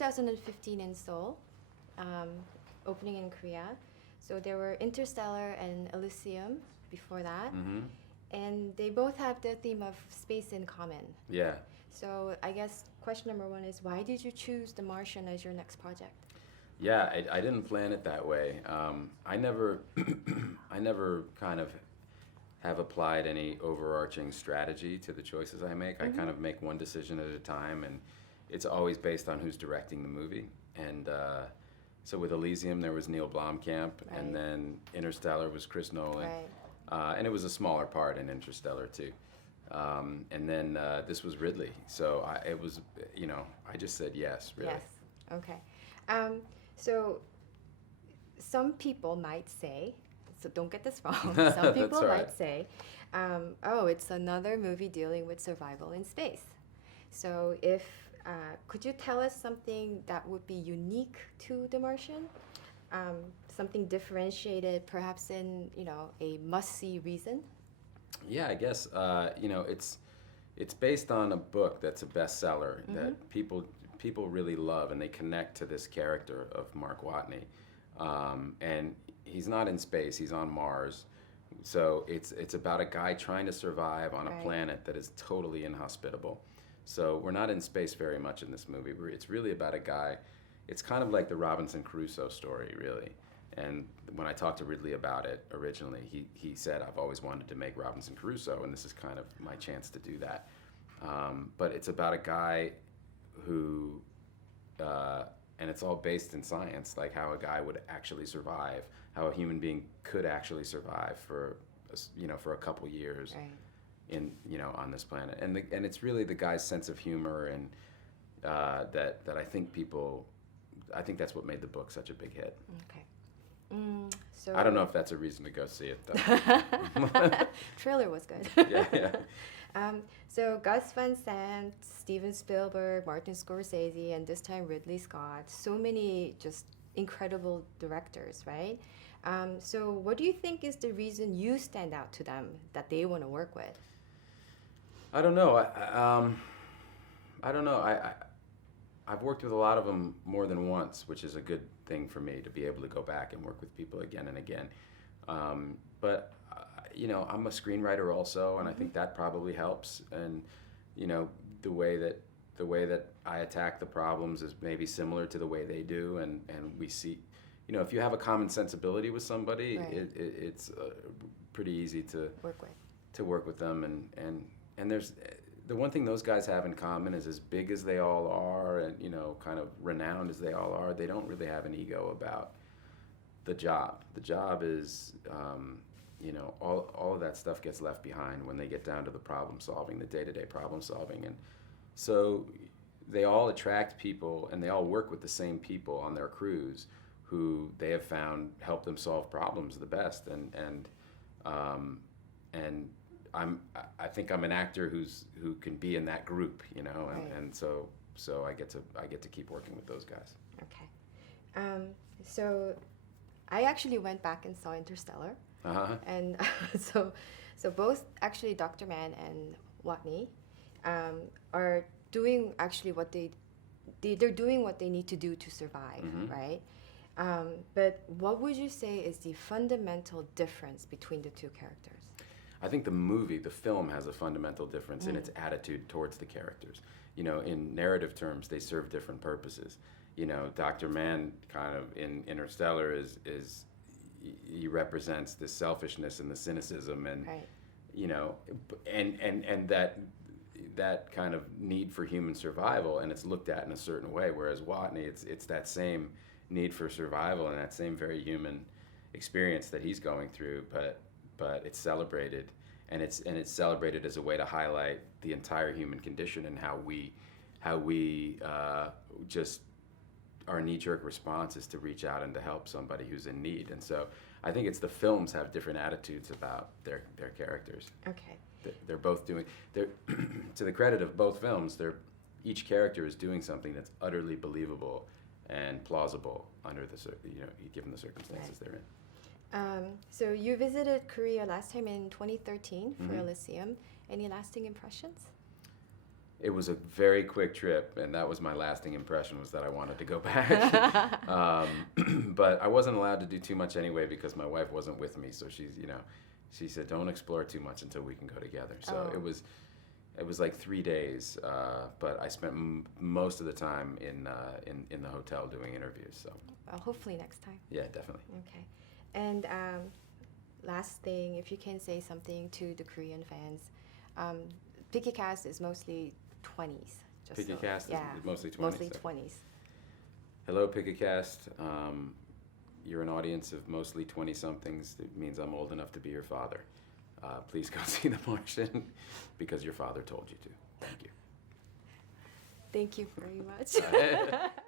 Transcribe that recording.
2015 in Seoul, opening in Korea. So there were Interstellar and Elysium before that. Mm-hmm. And they both have the theme of space in common. Yeah. So I guess question number one is, why did you choose The Martian as your next project? Yeah, I didn't plan it that way. I never, I never kind of have applied any overarching strategy to the choices I make. I kind of make one decision at a time, and it's always based on who's directing the movie. And so with Elysium, there was Neil Blomkamp, and then Interstellar was Chris Nolan. And it was a smaller part in Interstellar too. And then this was Ridley. So it was, I just said yes, really. Yes. Okay. So some people might say, so don't get this wrong, some people right. might say, oh, it's another movie dealing with survival in space. So if, could you tell us something that would be unique to The Martian? Something differentiated, perhaps in, a must-see reason? Yeah, I guess, it's based on a book that's a bestseller that people really love, and they connect to this character of Mark Watney. And he's not in space, he's on Mars. So it's about a guy trying to survive on a planet that is totally inhospitable. So we're not in space very much in this movie. It's really about a guy. It's kind of like the Robinson Crusoe story, really. And when I talked to Ridley about it originally, he said, I've always wanted to make Robinson Crusoe, and this is kind of my chance to do that. But it's about a guy who, and it's all based in science, like how a guy would actually survive, how a human being could actually survive for a couple years in on this planet, and it's really the guy's sense of humor and that I think that's what made the book such a big hit. Okay. So I don't know if that's a reason to go see it though. Trailer was good. Yeah. So Gus Van Sant, Steven Spielberg, Martin Scorsese, and this time Ridley Scott. So many just incredible directors, right? So what do you think is the reason you stand out to them that they want to work with? I don't know. I don't know. I've worked with a lot of them more than once, which is a good thing for me to be able to go back and work with people again and again. But I'm a screenwriter also, and I think that probably helps. And the way that I attack the problems is maybe similar to the way they do, and we see, if you have a common sensibility with somebody, it's pretty easy to work with them. And there's the one thing those guys have in common is, as big as they all are and kind of renowned as they all are, they don't really have an ego about the job. The job is all of that stuff gets left behind when they get down to the problem solving, the day-to-day problem solving. And so they all attract people, and they all work with the same people on their crews who they have found help them solve problems the best. And I think I'm an actor who can be in that group, and so I get to keep working with those guys. Okay. So I actually went back and saw Interstellar. And so both actually Dr. Mann and Watney are doing actually they're doing what they need to do to survive, right? But what would you say is the fundamental difference between the two characters? I think the film has a fundamental difference in its attitude towards the characters. In narrative terms, they serve different purposes. Dr. Mann kind of in Interstellar is he represents the selfishness and the cynicism and and that kind of need for human survival, and it's looked at in a certain way. Whereas Watney, it's that same need for survival and that same very human experience that he's going through, but it's celebrated, and it's celebrated as a way to highlight the entire human condition and how we just our knee-jerk response is to reach out and to help somebody who's in need. And so I think it's the films have different attitudes about their characters. Okay. They're both doing, to the credit of both films, each character is doing something that's utterly believable and plausible under given the circumstances they're in. So you visited Korea last time in 2013 for Elysium. Any lasting impressions? It was a very quick trip, and that was my lasting impression, was that I wanted to go back. But I wasn't allowed to do too much anyway because my wife wasn't with me. So she said, don't explore too much until we can go together. So it was like 3 days, but I spent most of the time in the hotel doing interviews. So hopefully next time. Yeah, definitely. Okay. And last thing, if you can say something to the Korean fans, PikiCast is mostly 20s. PikiCast is mostly 20s. Mostly 20s. Hello, PikiCast. You're an audience of mostly 20-somethings. It means I'm old enough to be your father. Please go see The Martian because your father told you to. Thank you. Thank you very much.